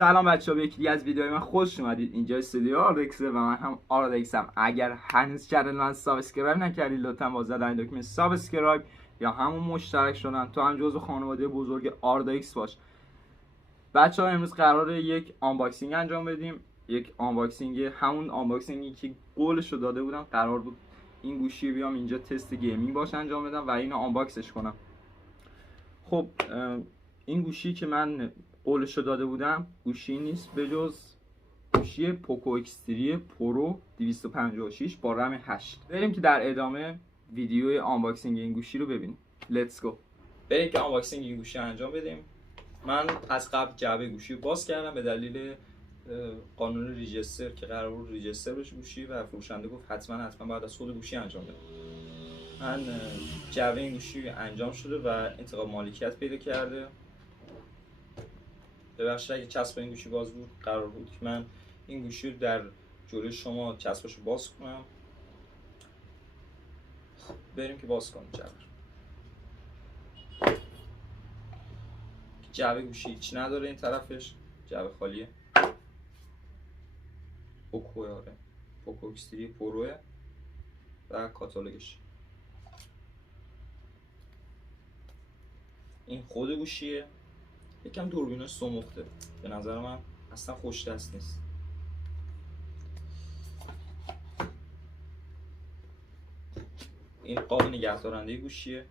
سلام بچه‌ها، به یکی دیگه از ویدیوهای من خوش اومدید. اینجا استودیو آردکسه و من هم آردکسم. اگر هنوز چنل من سابسکرایب نکردید لطفا با زدن دکمه سابسکرایب یا همون مشترک شدن تو هم جزو خانواده بزرگ آردکس باش. بچه‌ها امروز قراره یک آنباکسینگ انجام بدیم، یک آنباکسینگ، همون آنباکسینگی که قولش رو داده بودم. قرار بود این گوشی بیام اینجا تست گیمینگ باش انجام بدم و اینو آنباکسش کنم. خب این گوشی که من قولش رو داده بودم گوشی نیست به جز گوشی پوکو X3 پرو 256 با رم 8. بریم که در ادامه ویدیوی آنباکسینگ این گوشی رو ببینیم. لیتس گو. بریم که آنباکسینگ این گوشی انجام بدیم. من از قبل جعبه گوشی رو باز کردم به دلیل قانون ریجستر که قرار بود ریجستر بشه گوشی و فروشنده گفت حتما بعد از خود گوشی انجام بده. من جعبه این گوشی انجام شده و انتقال مالکیت پیدا کرده. ببخشید اگه چسب این گوشی باز بود، قرار بود که من این گوشی رو در جلوی شما چسبشو باز کنم. بریم که باز کنیم جعبه گوشی هیچ نداره، این طرفش جعبه خالیه. پوکو X3 پروه و کاتالوگش. این خود گوشیه. یکم دوربینش سمخته، به نظر من اصلا خوش دست نیست. این قاب نگهدارنده گوشیه.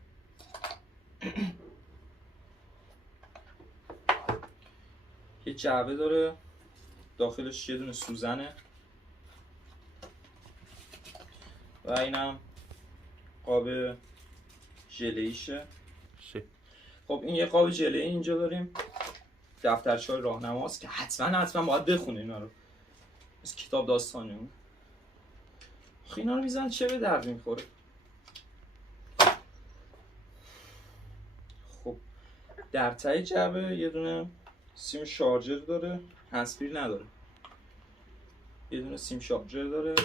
یه جعبه داره، داخلش یه دونه سوزنه و اینم قاب ژله‌ایشه. خب این یه قاب ژله‌ای اینجا داریم، دفترچه‌های راهنماست که حتما باید بخونه اینا رو، از کتاب داستانیمون. خب اینا رو میزنن چه به درد میخوره. خب در ته جعبه یه دونه سیم شارژر داره، هندزفری نداره. یه دونه سیم شارژر داره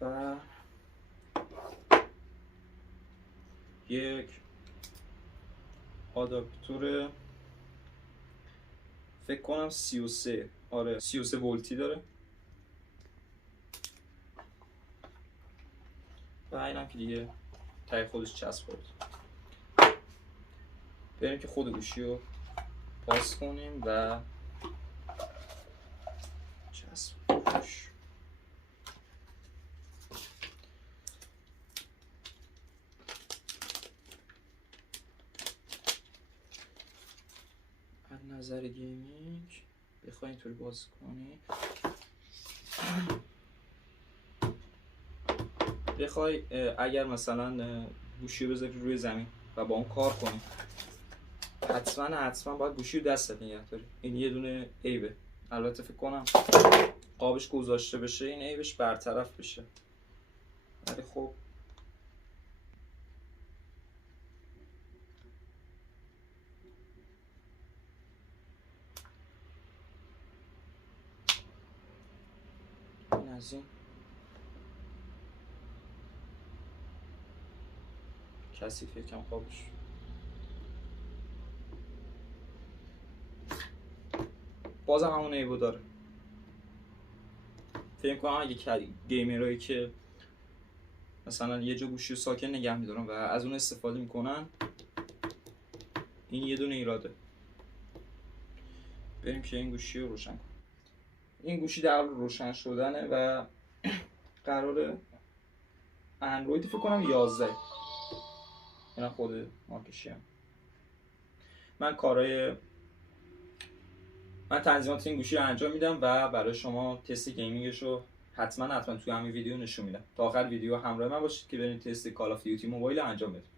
و یک آداپتور فکر کنم 33 33 ولتی داره و اینم که دیگه ته خودش چسب بود. بریم که خود گوشی رو باز کنیم و چسب بودش. از نظر گیمینگ بخوای اینطوری باز کنی، بخوای اگر مثلا گوشی رو بذاری روی زمین و با اون کار کنی، حتما باید گوشی رو دستت نگه داری. این یه دونه عیبه. البته فکر کنم قابش گذاشته بشه این عیبش برطرف بشه، ولی خب این از این کثیفه یکم قابش. بازم همون عیبو داره. فکر کنم اگه گیمرایی که مثلا یه جا گوشی رو ساکن نگه میدارن و از اون استفاده میکنن، این یه دونه ایراده. بریم که این گوشی رو روشن کنیم. این گوشی در حال روشن شدنه و قراره اندروید فکر کنم 11 اینا خود مارکشی هم. من تنظیمات این گوشی رو انجام میدم و برای شما تست گیمینگش رو حتما توی همین ویدیو نشون میدم. تا آخر ویدیو همراه من باشید که بریم تست کالاف دیوتی موبایل رو انجام بدیم.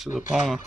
صدا پا آمد.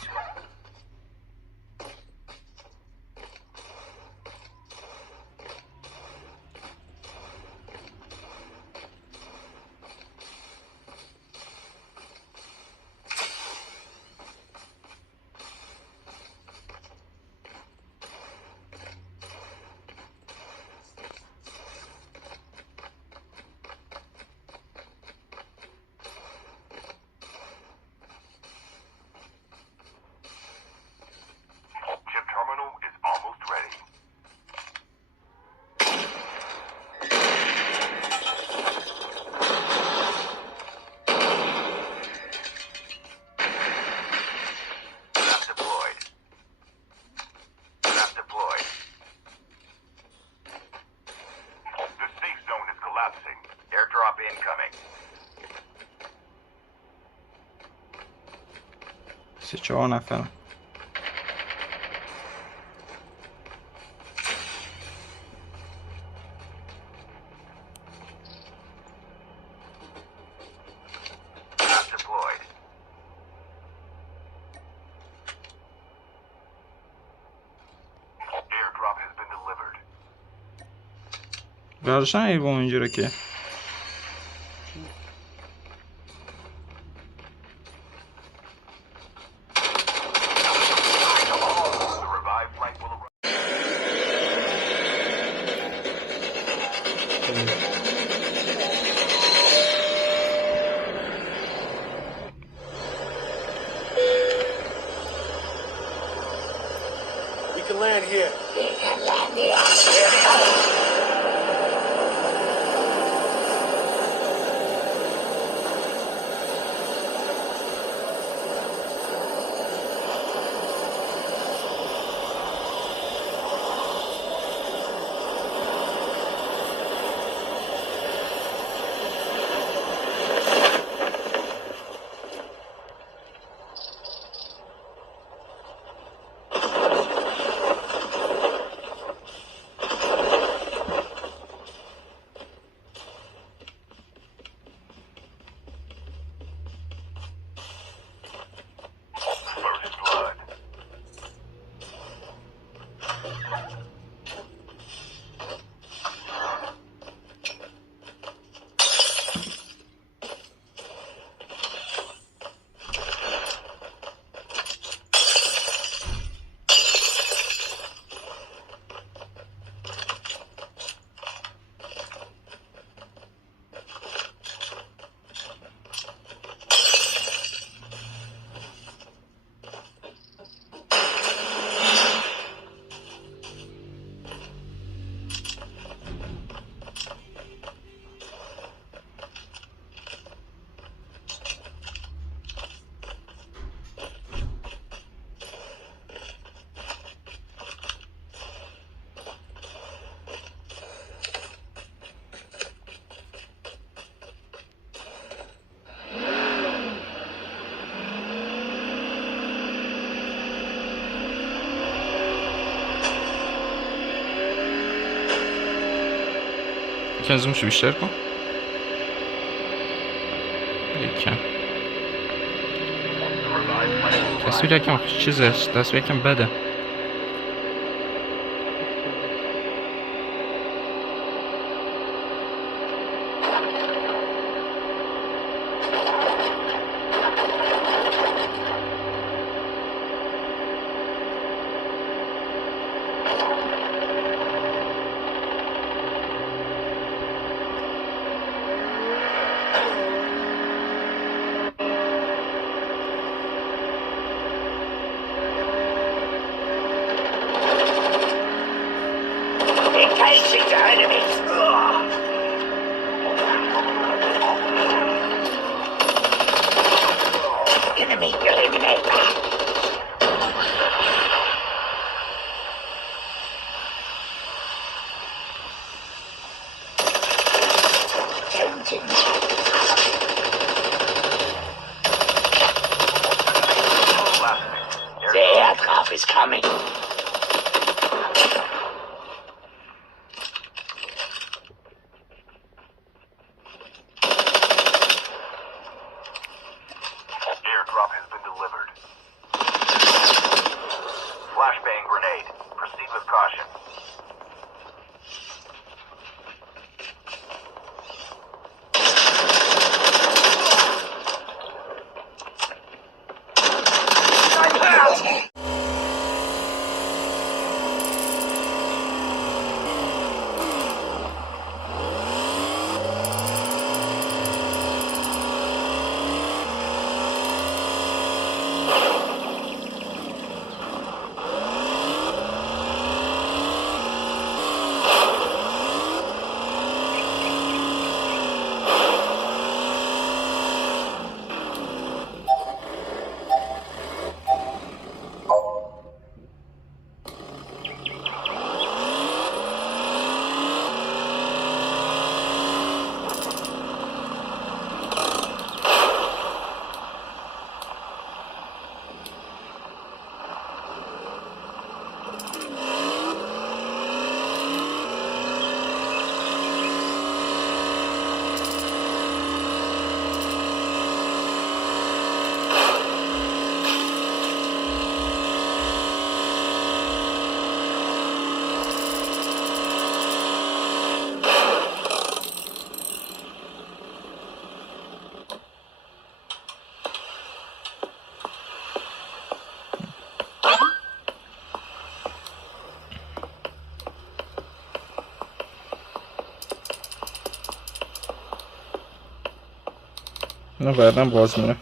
سه 4 نفر. برداشتن ایربام اینجوره که یکم زومشو بیشتر کن. یکم تصویر یکم چیزه، تصویر یکم بده. Is coming. Airdrop has been delivered. نه بعدم باز میره.